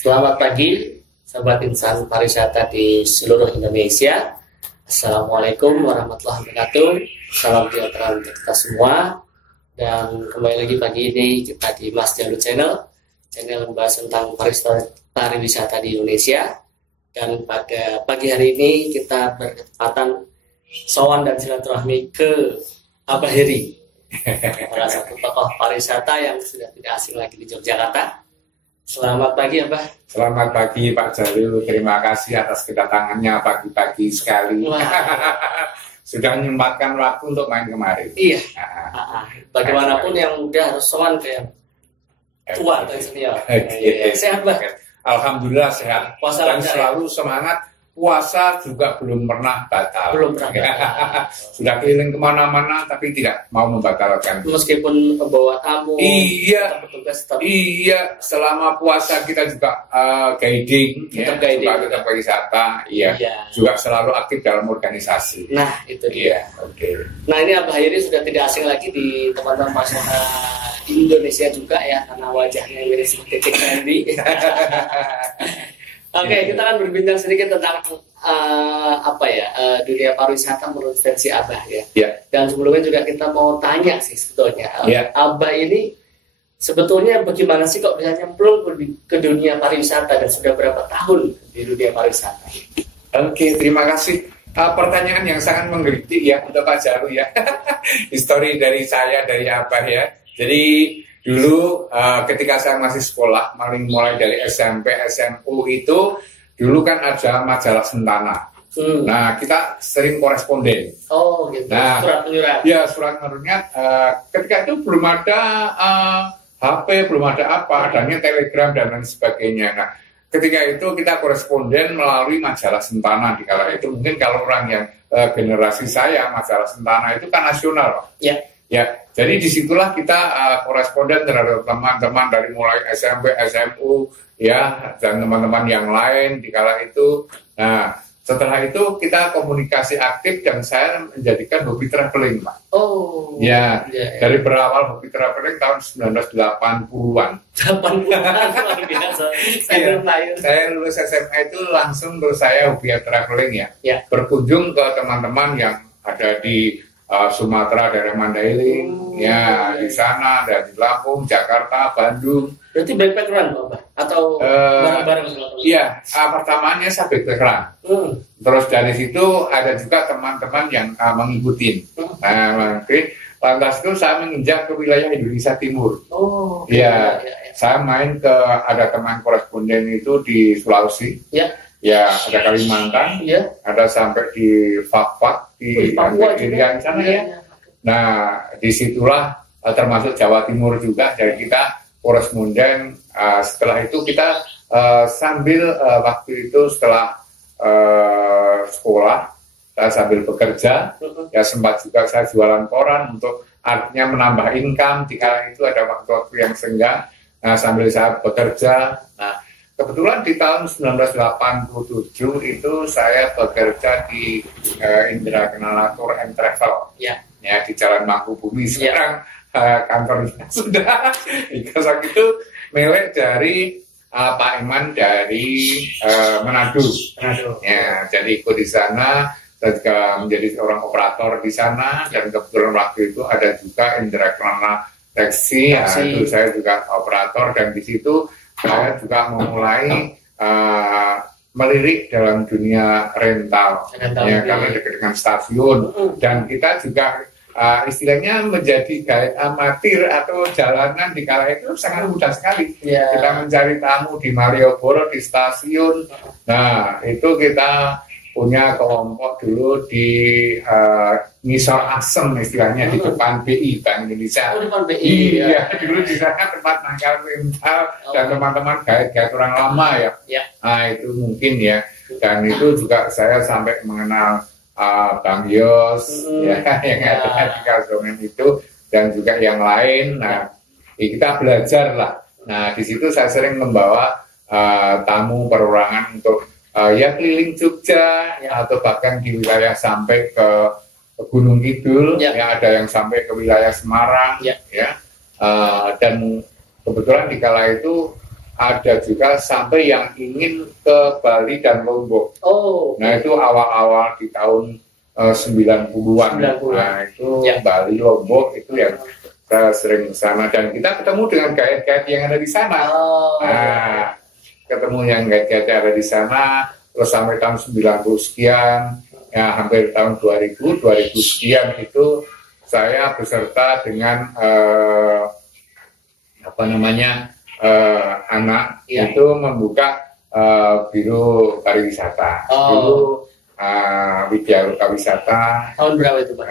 Selamat pagi, sahabat insan pariwisata di seluruh Indonesia. Assalamualaikum warahmatullahi wabarakatuh. Salam sejahtera untuk kita semua. Dan kembali lagi pagi ini kita di Mas Jalu channel membahas tentang pariwisata di Indonesia. Dan pada pagi hari ini kita berkesempatan sowan dan silaturahmi ke Abah Heri, salah satu tokoh pariwisata yang sudah tidak asing lagi di Yogyakarta. Selamat pagi Abah. Selamat pagi Pak Jalu, terima kasih atas kedatangannya pagi-pagi sekali. Sudah menyempatkan waktu untuk main kemarin. Iya. Bagaimanapun yang muda harus sowan ke yang tua dan senior. Sehat Bah? Alhamdulillah sehat. Puasa dan selalu semangat. Puasa juga belum pernah batal. Belum pernah. Sudah keliling kemana-mana tapi tidak mau membatalkan. Meskipun membawa tamu. Iya. Petugas Iya. Selama puasa kita juga guiding, tetap wisata. Iya. Juga selalu aktif dalam organisasi. Nah itu dia. Oke. Nah ini Abah Heri sudah tidak asing lagi di teman-teman pariwisata di Indonesia juga ya, karena wajahnya mirip seperti Tik Randy. Oke, kita akan berbincang sedikit tentang dunia pariwisata menurut versi Abah ya. Dan sebelumnya juga kita mau tanya sih sebetulnya, Abah ini sebetulnya bagaimana sih kok bisa nyemplung ke dunia pariwisata dan sudah berapa tahun di dunia pariwisata? Oke, terima kasih. Pertanyaan yang sangat menggelitik ya untuk Pak Jalu ya. Histori dari saya, dari Abah ya. Jadi dulu ketika saya masih sekolah, mulai dari SMP, SMU itu dulu kan ada majalah Sentana. Nah kita sering koresponden. Oh gitu. Nah, surat menyurat. Ya surat menyurat. Ketika itu belum ada HP, belum ada apa, adanya telegram dan lain sebagainya. Nah ketika itu kita koresponden melalui majalah Sentana di kala itu. Mungkin kalau orang yang generasi saya, majalah Sentana itu kan nasional. Ya, jadi disitulah kita koresponden terhadap teman-teman dari mulai SMP, SMU, ya, dan teman-teman yang lain di kala itu. Nah, setelah itu kita komunikasi aktif dan saya menjadikan hobi traveling, Pak. Oh. Ya, dari berawal hobi traveling tahun 1980-an. 80-an, luar biasa. Saya lulus SMA itu langsung terus saya hobi traveling ya. Berkunjung ke teman-teman yang ada di Sumatera, daerah Mandailing, di sana, dari Lampung, Jakarta, Bandung. Berarti backpackeran Bapak? Atau bareng-bareng? Iya, pertamanya saya backpackeran. Terus dari situ ada juga teman-teman yang mengikuti. Lantas itu saya menginjak ke wilayah Indonesia Timur. Saya main ke, ada teman koresponden itu di Sulawesi. Ya, ada Kalimantan, ada sampai di Fak di Irian sana ya. Nah, disitulah termasuk Jawa Timur juga. Jadi kita koresponden. Setelah itu kita sambil waktu itu setelah sekolah, saya sambil bekerja. Ya sempat juga saya jualan koran untuk artinya menambah income. Di kala itu ada waktu-waktu yang senggang. Nah, sambil saya bekerja. Nah, kebetulan di tahun 1987 itu saya bekerja di Indra Kenalatur and Travel, ya di Jalan Mangkubumi. Sekarang kantornya sudah dikasih itu milik dari Pak Iman dari Manado. Ya, jadi ikut di sana dan juga menjadi seorang operator di sana, dan kebetulan waktu itu ada juga Indra Kenala Taksi. Itu saya juga operator, dan di situ saya juga memulai melirik dalam dunia rental ya, karena dekat dengan stasiun, dan kita juga istilahnya menjadi guide amatir atau jalanan di kala itu sangat mudah sekali. Kita mencari tamu di Malioboro di stasiun. Nah itu kita punya kelompok dulu di Ngisor Asem istilahnya, di depan BI Bank Indonesia. Depan BI. Iya, dulu di sana tempat mangkal rental dan teman-teman guide orang lama ya. Nah itu mungkin ya, dan itu juga saya sampai mengenal Bang Yos yang ada di Kasongan itu, dan juga yang lain. Nah kita belajar lah. Nah di situ saya sering membawa tamu perorangan untuk keliling Jogja, atau bahkan di wilayah sampai ke Gunung Kidul, ada yang sampai ke wilayah Semarang, dan kebetulan di kala itu ada juga sampai yang ingin ke Bali dan Lombok. Oh. Nah itu awal-awal di tahun 90-an. Nah itu Bali, Lombok itu yang kita sering sana, dan kita ketemu dengan guide-guide yang ada di sana. Nah, ketemu yang guide-guide yang ada di sana, terus sampai tahun 90 sekian, ya hampir tahun 2000 sekian itu saya beserta dengan anak itu membuka biro pariwisata. Dulu Widya Ruka Wisata. Tahun berapa itu, Pak?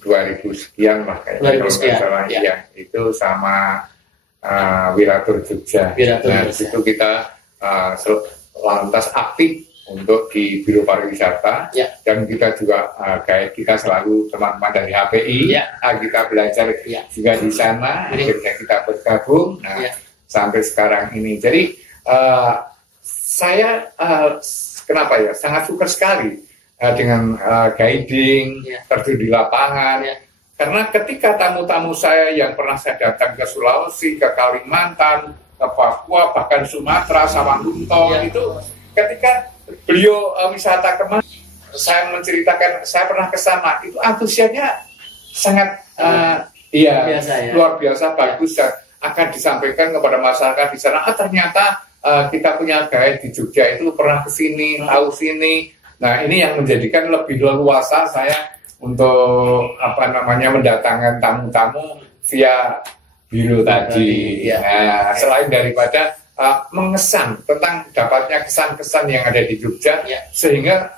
2000 sekian lah kayaknya. 2000 sekian. Ya, itu sama Wiratur Jogja. Nah, di situ kita lantas aktif untuk di biro pariwisata, dan kita juga kayak kita selalu teman-teman dari HPI, kita belajar juga di sana, akhirnya kita bergabung sampai sekarang ini. Jadi saya kenapa ya sangat suka sekali dengan guiding, terjun di lapangan, karena ketika tamu-tamu saya yang pernah saya datang ke Sulawesi, ke Kalimantan, ke Papua, bahkan Sumatera, Samarinda itu, ketika beliau wisata kemana, saya menceritakan saya pernah ke sana, itu antusiasnya sangat luar biasa bagus, dan akan disampaikan kepada masyarakat di sana. Ternyata kita punya guide di Jogja itu pernah ke sini, tahu sini. Nah ini yang menjadikan lebih leluasa saya untuk mendatangkan tamu-tamu via biro tadi. Nah, selain daripada mengesan tentang dapatnya kesan-kesan yang ada di Jogja, sehingga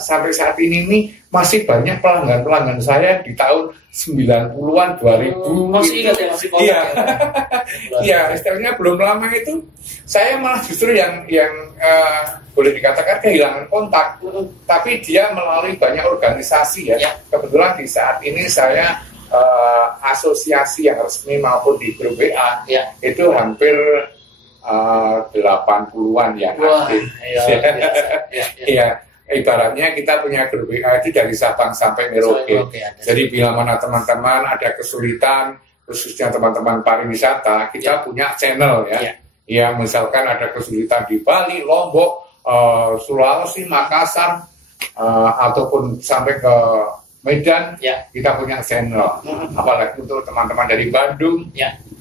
sampai saat ini masih banyak pelanggan-pelanggan saya di tahun 90-an, 2000. Masih ingat ya, masih kontak. Iya, istilahnya belum lama itu saya malah justru yang boleh dikatakan kehilangan kontak, tapi dia melalui banyak organisasi ya. Kebetulan di saat ini saya asosiasi yang resmi maupun di grup WA itu hampir 80-an yang aktif. Iya, ibaratnya kita punya grup WA itu dari Sabang sampai Merauke. Jadi bila mana teman-teman ada kesulitan, khususnya teman-teman pariwisata, kita punya channel ya. Ya, misalkan ada kesulitan di Bali, Lombok, Sulawesi, Makassar, ataupun sampai ke Medan, kita punya channel. Apalagi untuk teman-teman dari Bandung,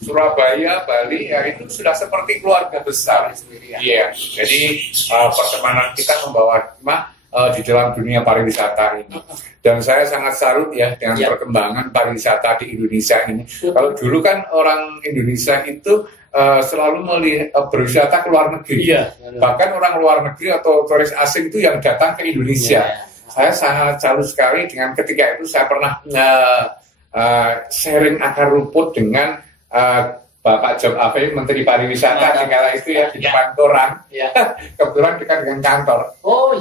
Surabaya, Bali, ya itu sudah seperti keluarga besar. Iya, jadi pertemanan kita membawa di dalam dunia pariwisata ini. Dan saya sangat salut ya dengan perkembangan pariwisata di Indonesia ini. Kalau dulu kan orang Indonesia itu selalu berwisata ke luar negeri. Bahkan orang luar negeri atau turis asing itu yang datang ke Indonesia. Saya sangat salut sekali dengan ketika itu saya pernah sharing akar rumput dengan Bapak Job Afif, Menteri Pariwisata di kala itu ya, di depan koran. Kebetulan dekat dengan kantor.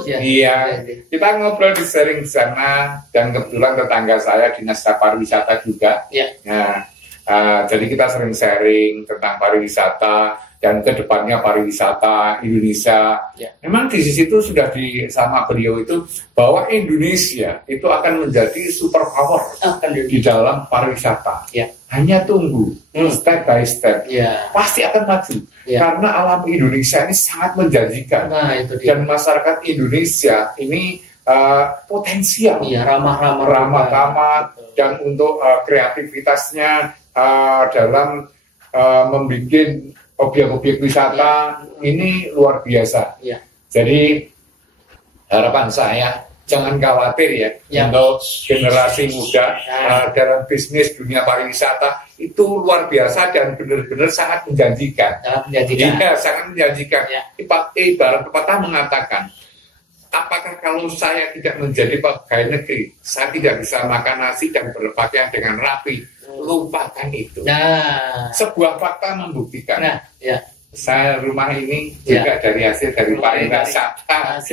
Iya. Kita ngobrol di sharing di sana, dan kebetulan tetangga saya dinas pariwisata juga. Nah, jadi kita sering sharing tentang pariwisata dan kedepannya pariwisata Indonesia. Memang di situ sudah sama beliau itu bahwa Indonesia itu akan menjadi super power di dalam pariwisata. Hanya tunggu step by step, pasti akan maju. Karena alam Indonesia ini sangat menjanjikan, dan masyarakat Indonesia ini potensial, ramah-ramah, dan untuk kreativitasnya dalam membuat objek-objek wisata ini luar biasa. Jadi harapan saya, jangan khawatir ya, untuk generasi muda dalam bisnis dunia pariwisata itu luar biasa dan benar-benar sangat menjanjikan. Sangat menjanjikan. Ibarat pepatah mengatakan, apakah kalau saya tidak menjadi pegawai negeri, saya tidak bisa makan nasi dan berpakaian dengan rapi? Lupakan itu. Sebuah fakta membuktikan. Saya rumah ini juga dari hasil dari pariwisata.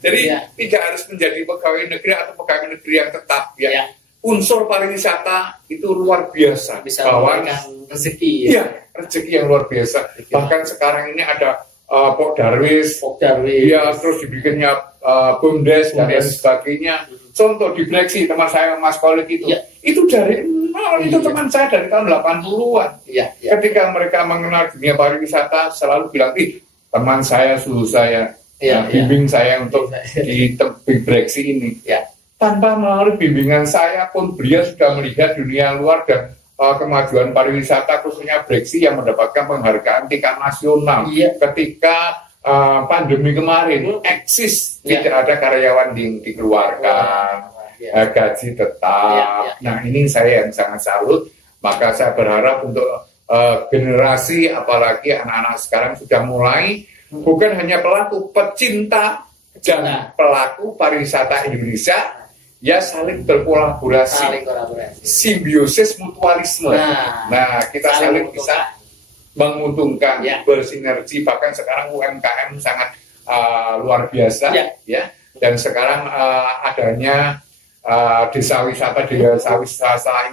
Jadi tidak harus menjadi pegawai negeri atau pegawai negeri yang tetap. Unsur pariwisata itu luar biasa. Bisa memberikan rezeki. Rezeki yang luar biasa. Bahkan sekarang ini ada Pok Darwis, terus dibikinnya BUMDes dan lain sebagainya. Contoh di Black Sea, teman saya Mas Kolik itu dari nol itu teman saya dari tahun 80-an. Iya. Ketika mereka mengenal dunia pariwisata selalu bilang, teman saya, suhu saya, bimbing saya untuk di tebing breksi ini. Ya. Tanpa melalui bimbingan saya pun beliau sudah melihat dunia luar dan kemajuan pariwisata khususnya breksi yang mendapatkan penghargaan tingkat nasional. Ketika pandemi kemarin eksis, tidak ada karyawan dikeluarkan, gaji tetap. Nah, ini saya yang sangat salut. Maka saya berharap untuk generasi, apalagi anak-anak sekarang sudah mulai bukan hanya pelaku, pecinta dan pelaku pariwisata Indonesia, ya saling berkolaborasi, simbiosis mutualisme. Nah, kita saling bisa menguntungkan, bersinergi. Bahkan sekarang UMKM sangat luar biasa, ya. Dan sekarang adanya desa wisata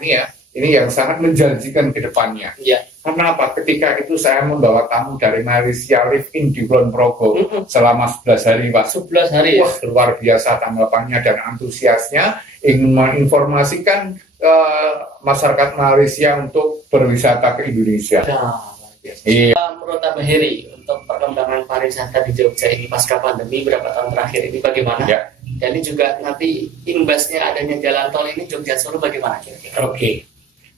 ini ya, ini yang sangat menjanjikan ke depannya. Karena apa? Ketika itu saya membawa tamu dari Malaysia live in di Kulon Progo selama 11 hari, Pak. 11 hari. Wah, luar biasa tanggapannya dan antusiasnya ingin menginformasikan masyarakat Malaysia untuk berwisata ke Indonesia. Menurut Abah Heri, untuk perkembangan pariwisata di Jogja ini pasca pandemi berapa tahun terakhir ini bagaimana? Dan ini juga nanti imbasnya adanya jalan tol ini Jogja Solo bagaimana kira-kira? Oke.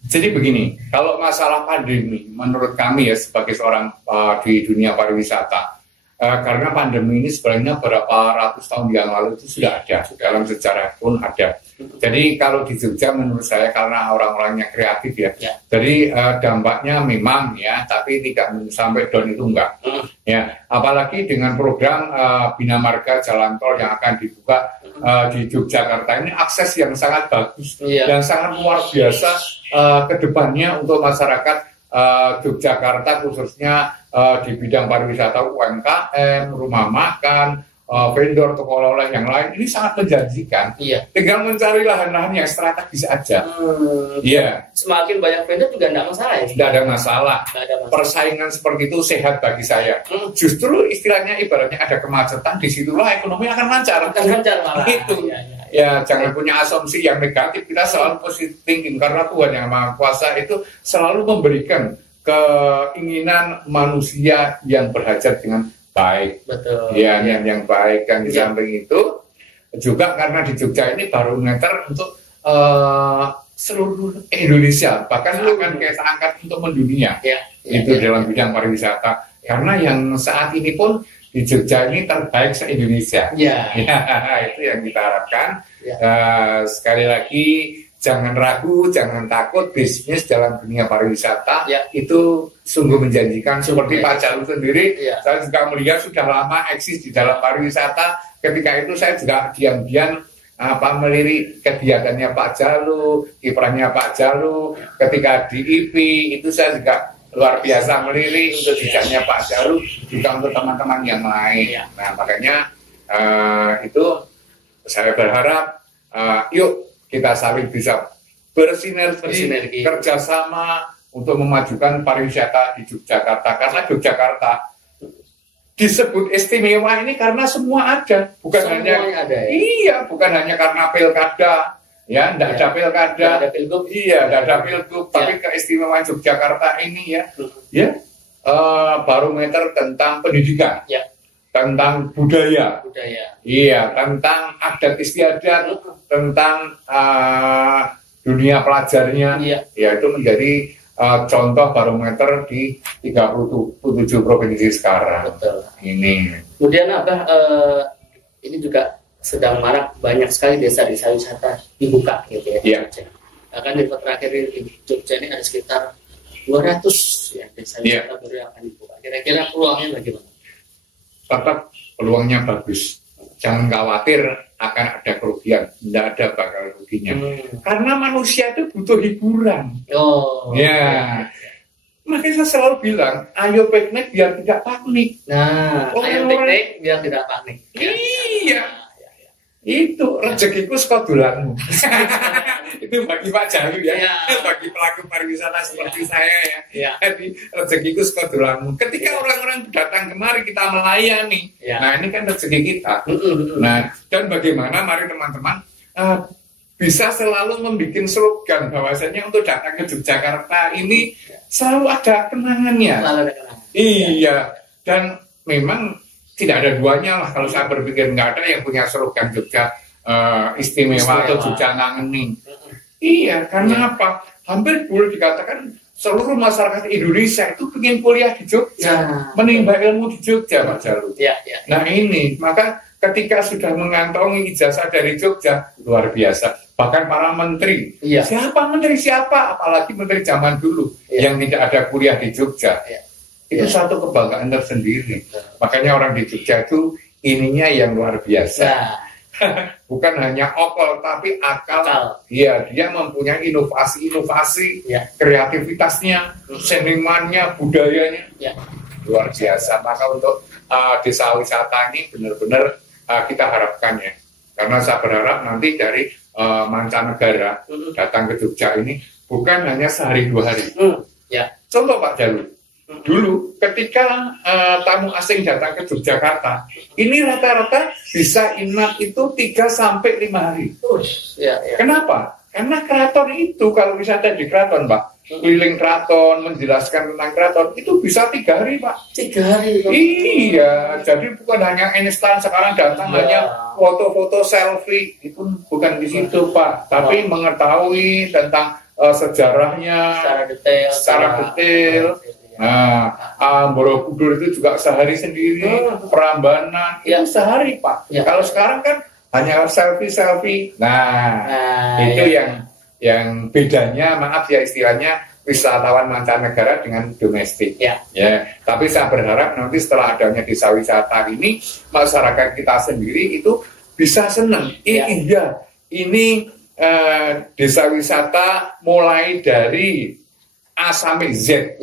Jadi begini, kalau masalah pandemi, menurut kami ya sebagai seorang di dunia pariwisata, karena pandemi ini sebenarnya berapa ratus tahun yang lalu itu sudah ada, dalam sejarah pun ada. Jadi kalau di Jogja menurut saya karena orang-orangnya kreatif ya, jadi dampaknya memang ya, tapi tidak sampai down itu enggak. Ya, apalagi dengan program Bina Marga Jalan Tol yang akan dibuka di Yogyakarta ini akses yang sangat bagus dan sangat luar biasa ke depannya untuk masyarakat Yogyakarta khususnya di bidang pariwisata UMKM, rumah makan, vendor, toko oleh yang lain ini sangat menjanjikan. Tinggal mencari lahan-lahan yang strategis aja. Semakin banyak vendor juga tidak masalah ya? Tidak ada masalah. Persaingan seperti itu sehat bagi saya. Justru istilahnya ibaratnya ada kemacetan, disitulah ekonomi akan lancar. Malah. Itu. Ya, jangan punya asumsi yang negatif. Kita selalu positive thinking karena Tuhan yang Maha Kuasa itu selalu memberikan keinginan manusia yang berhajat dengan baik. Betul. Ya, yang baik. Dan di samping itu juga karena di Jogja ini barometer untuk seluruh Indonesia, bahkan akan kita angkat untuk mendunia. Itu dalam bidang pariwisata. Karena yang saat ini pun di Jogja ini terbaik se-Indonesia. Itu yang kita harapkan. Sekali lagi jangan ragu, jangan takut, bisnis dalam dunia pariwisata itu sungguh menjanjikan. Seperti Pak Jalu sendiri, saya juga melihat sudah lama eksis di dalam pariwisata. Ketika itu saya juga diam-diam melirik kegiatannya Pak Jalu, kiprahnya Pak Jalu. Ketika di IP itu saya juga luar biasa melirik untuk jejaknya Pak Jalu, juga untuk teman-teman yang lain. Nah, makanya itu saya berharap yuk kita saling bisa bersinergi, kerjasama untuk memajukan pariwisata di Yogyakarta. Karena Yogyakarta disebut istimewa ini karena semua ada, bukan hanya ada, bukan hanya karena pilkada, tidak ada pilkada, tidak ada pilgub, tapi keistimewaan Yogyakarta ini barometer tentang pendidikan. Tentang budaya, tentang adat istiadat, tentang dunia pelajarnya, itu menjadi contoh barometer di 37 provinsi sekarang. Betul. Ini. Kemudian Abah, ini juga sedang marak banyak sekali desa-desa wisata dibuka gitu ya. Bahkan di terakhir di Jogja ini ada sekitar 200 desa wisata baru yang akan dibuka. Kira-kira peluangnya bagaimana? Tetap peluangnya bagus. Jangan khawatir akan ada kerugian. Tidak ada bakal ruginya. Karena manusia itu butuh hiburan. Makanya saya selalu bilang, ayo piknik biar tidak panik. Ayo piknik biar tidak panik. Itu rezekiku sekodulanmu. Itu bagi Pak Jalu bagi pelaku pariwisata seperti saya Jadi rezekiku sekodulanmu. Ketika orang-orang datang kemari kita melayani, nah ini kan rezeki kita. Nah, dan bagaimana mari teman-teman bisa selalu membuat slogan bahwasanya untuk datang ke Yogyakarta ini selalu ada kenangannya. Selalu ada kenangan. Iya, dan memang tidak ada duanya lah kalau saya berpikir, nggak ada yang punya slogan Jogja istimewa atau Jogja ngangening. Iya, karena apa? Hampir boleh dikatakan seluruh masyarakat Indonesia itu ingin kuliah di Jogja, menimba ilmu di Jogja, Pak Jalu. Nah ini, maka ketika sudah mengantongi ijazah dari Jogja, luar biasa. Bahkan para menteri, siapa menteri siapa, apalagi menteri zaman dulu yang tidak ada kuliah di Jogja, itu satu kebanggaan tersendiri. Makanya orang di Jogja itu ininya yang luar biasa. Bukan hanya okol tapi akal. Iya, dia mempunyai inovasi-inovasi, kreativitasnya, senimannya, budayanya, luar biasa. Maka untuk desa wisata ini benar-benar kita harapkan ya, karena saya berharap nanti dari mancanegara datang ke Jogja ini bukan hanya sehari 2 hari. Contoh Pak Jalu, dulu ketika tamu asing datang ke Yogyakarta, ini rata-rata bisa inap itu 3-5 hari. Kenapa? Karena keraton itu, kalau wisata di keraton Pak, keliling keraton, menjelaskan tentang keraton, itu bisa 3 hari Pak. 3 hari? Iya, jadi bukan hanya instan sekarang datang hanya foto-foto selfie, itu bukan di situ Pak, tapi mengetahui tentang sejarahnya secara detail. Nah, Borobudur itu juga sehari sendiri, Prambanan itu sehari Pak. Kalau sekarang kan hanya selfie. Nah itu yang bedanya, maaf ya istilahnya, wisatawan mancanegara dengan domestik. Tapi saya berharap nanti setelah adanya desa wisata ini, masyarakat kita sendiri itu bisa senang. Ini desa wisata mulai dari A sampai Z.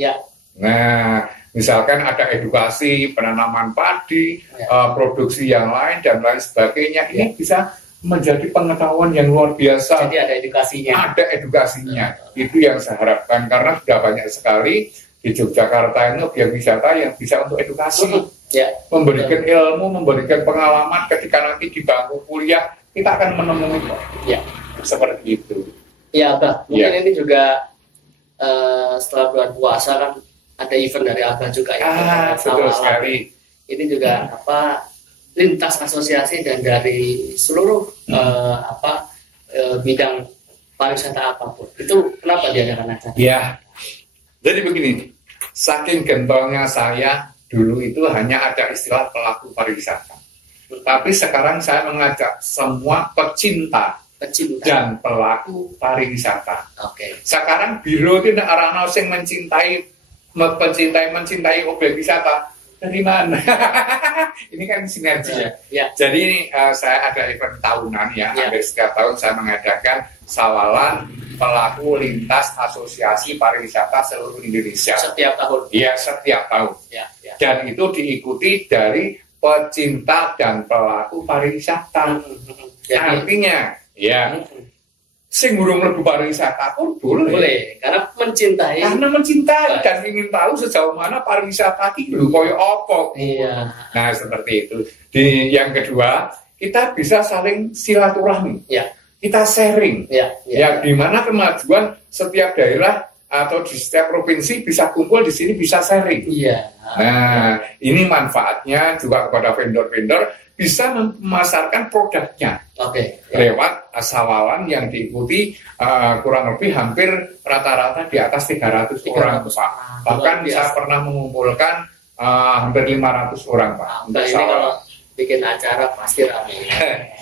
Nah, misalkan ada edukasi penanaman padi, produksi yang lain dan lain sebagainya, ini bisa menjadi pengetahuan yang luar biasa. Jadi ada edukasinya. Ada edukasinya. Itu yang saya harapkan, karena sudah banyak sekali di Yogyakarta ini objek wisata yang bisa untuk edukasi, memberikan ilmu, memberikan pengalaman. Ketika nanti di bangku kuliah kita akan menemui seperti itu. Ya, Abah. Mungkin ini juga setelah bulan puasa kan ada event dari Abah juga ya. Betul sekali. Ini juga lintas asosiasi dan dari seluruh bidang pariwisata apapun. Itu kenapa diadakan acara? Ya. Jadi begini, saking gentolnya saya dulu itu hanya ada istilah pelaku pariwisata. Tapi sekarang saya mengajak semua pecinta dan pelaku pariwisata. Sekarang biro itu orang yang mencintai objek wisata dari mana? Ini kan sinergi ya. Jadi saya ada event tahunan ya. Hampir setiap tahun saya mengadakan sawalan pelaku lintas asosiasi pariwisata seluruh Indonesia. Setiap tahun. Iya, setiap tahun. Dan itu diikuti dari pecinta dan pelaku pariwisata. Artinya, sing burung mlebu pariwisata pun boleh. Karena mencintai dan ingin tahu sejauh mana pariwisata itu koyo opo. Nah, seperti itu. Yang kedua, kita bisa saling silaturahmi. Kita sharing. Di mana kemajuan setiap daerah atau di setiap provinsi bisa kumpul di sini, bisa sharing. Nah, ini manfaatnya juga kepada vendor-vendor bisa memasarkan produknya lewat sawalan yang diikuti kurang lebih hampir rata-rata di atas 300 orang Pak. Bahkan saya pernah mengumpulkan hampir 500 orang Pak. Nah, ini kalau bikin acara pasti ramai.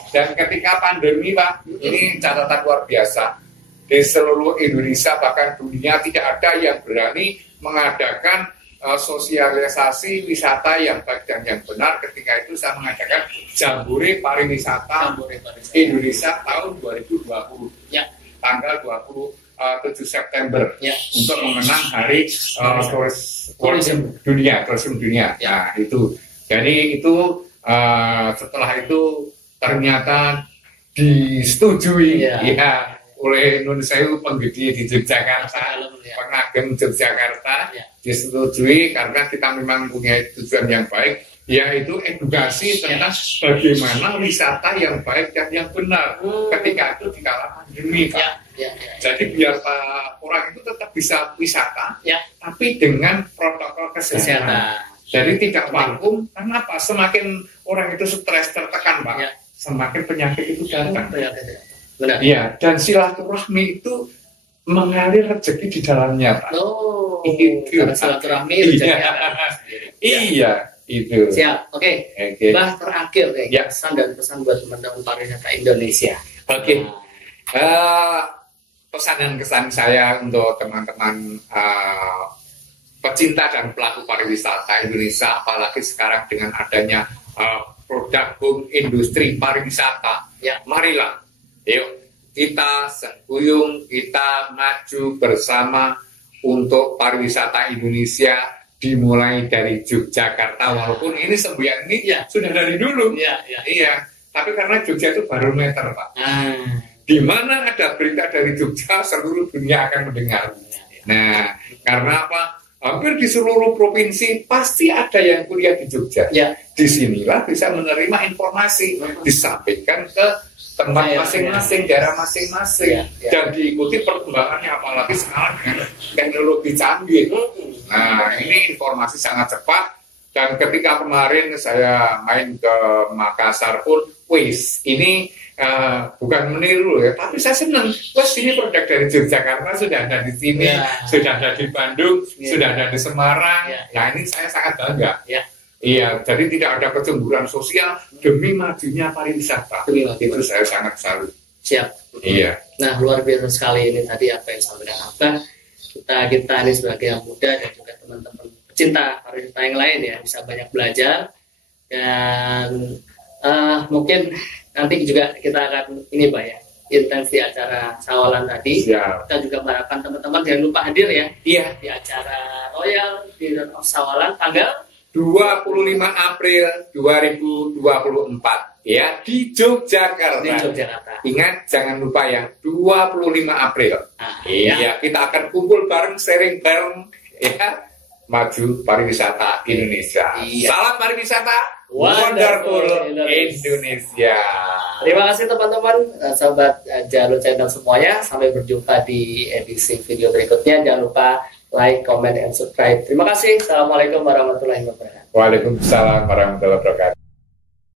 Dan ketika pandemi Pak, ini catatan luar biasa. Di seluruh Indonesia bahkan dunia tidak ada yang berani mengadakan sosialisasi wisata yang baik dan yang benar. Ketika itu saya mengadakan Jambore Pariwisata Indonesia tahun 2020, tanggal 27 September, untuk mengenang Hari Tourism Dunia. Nah itu, jadi itu setelah itu ternyata disetujui oleh Nun Sewu penggede di Yogyakarta, pengagem Yogyakarta, disetujui karena kita memang punya tujuan yang baik yaitu edukasi tentang bagaimana wisata yang baik dan yang benar ketika itu di kala pandemi, Pak. Jadi biar orang itu tetap bisa wisata, tapi dengan protokol kesehatan. Jadi tidak vakum. Kenapa? Semakin orang itu stres, tertekan, Pak, semakin penyakit itu datang. Iya, dan silaturahmi itu mengalir rezeki di dalamnya, Pak. Itu silaturahmi rezeki. Iya. Itu. Siap, oke. Bah, terakhir pesan dan pesan buat teman-teman pariwisata Indonesia. Pesan dan kesan saya untuk teman-teman pecinta dan pelaku pariwisata Indonesia, apalagi sekarang dengan adanya produk boom industri pariwisata, marilah, yuk kita seguyung, kita maju bersama untuk pariwisata Indonesia. Dimulai dari Yogyakarta, walaupun ini semboyan ini sudah dari dulu. Iya. Tapi karena Jogja itu barometer, Pak. Di mana ada berita dari Jogja, seluruh dunia akan mendengar. Nah, karena apa? Hampir di seluruh provinsi pasti ada yang kuliah di Jogja. Disinilah bisa menerima informasi, disampaikan ke tempat masing-masing, daerah masing-masing, dan diikuti perkembangannya, apalagi sekarang dengan teknologi canggih. Nah, ini informasi sangat cepat. Dan ketika kemarin saya main ke Makassar pun, ini bukan meniru ya, tapi saya senang. Ini produk dari Yogyakarta sudah ada di sini, sudah ada di Bandung, sudah ada di Semarang. Nah, ini saya sangat bangga. Iya, jadi tidak ada kecemburuan sosial demi majunya pariwisata. Itu saya sangat salut. Siap. Iya. Nah, luar biasa sekali ini tadi apa yang disampaikan Abah. Kita ini sebagai yang muda dan juga teman-teman pecinta pariwisata yang lain ya bisa banyak belajar, dan mungkin nanti juga kita akan ini Pak ya, intens di acara Sawalan tadi. Kita juga mengharapkan teman-teman jangan lupa hadir ya. Di acara Royal di Sawalan tanggal 25 April 2024 ya di Yogyakarta. Ingat, jangan lupa ya, 25 April. Iya, kita akan kumpul bareng, sharing bareng ya, maju pariwisata Indonesia. Salam pariwisata wonderful Indonesia. Terima kasih teman-teman, sahabat Jalo Channel semuanya. Sampai berjumpa di edisi video berikutnya. Jangan lupa like, comment, and subscribe. Terima kasih. Assalamualaikum warahmatullahi wabarakatuh. Waalaikumsalam warahmatullahi wabarakatuh.